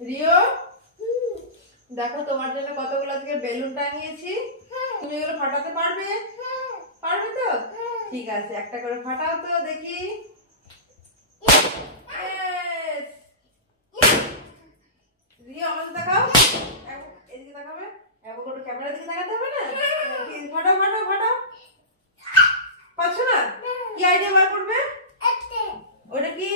Rio দেখো তোমার জন্য কতগুলো আজকে বেলুন টাঙিয়েছি। তুমি এগুলো ফাটাতে পারবে? পারবে তো? ঠিক আছে, একটা করে ফাটাও তো দেখি। রিও আমাদের দেখাও, এদিকে দেখাবে। এখন একটু ক্যামেরার দিকে দেখাতে হবে না? ফাটাও ফাটাও ফাটাও। পাচ্ছ না? কি আইডিয়া বার করবে? ওটা কি?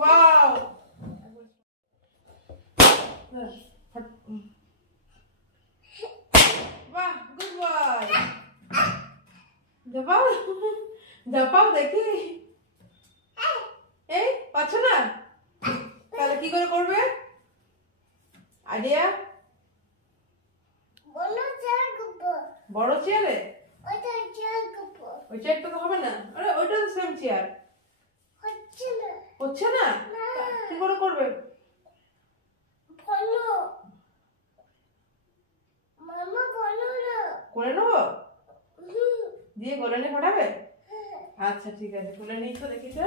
ওয়াও, বাহ, গুড বয়। জাপাও জাপাও দেখি। এই পাচ্ছ না? তাহলে কি করে করবে? আইডিয়া? বড় চেয়ারে? ওই চেয়ারটা তো হবে না। আরে ওইটা তো সেম চেয়ার। হচ্ছে না? কি করে করবে? করে নেবো দিয়ে গোলানে ফাটাবে? আচ্ছা ঠিক আছে, তুলে নিই তো দেখি তো।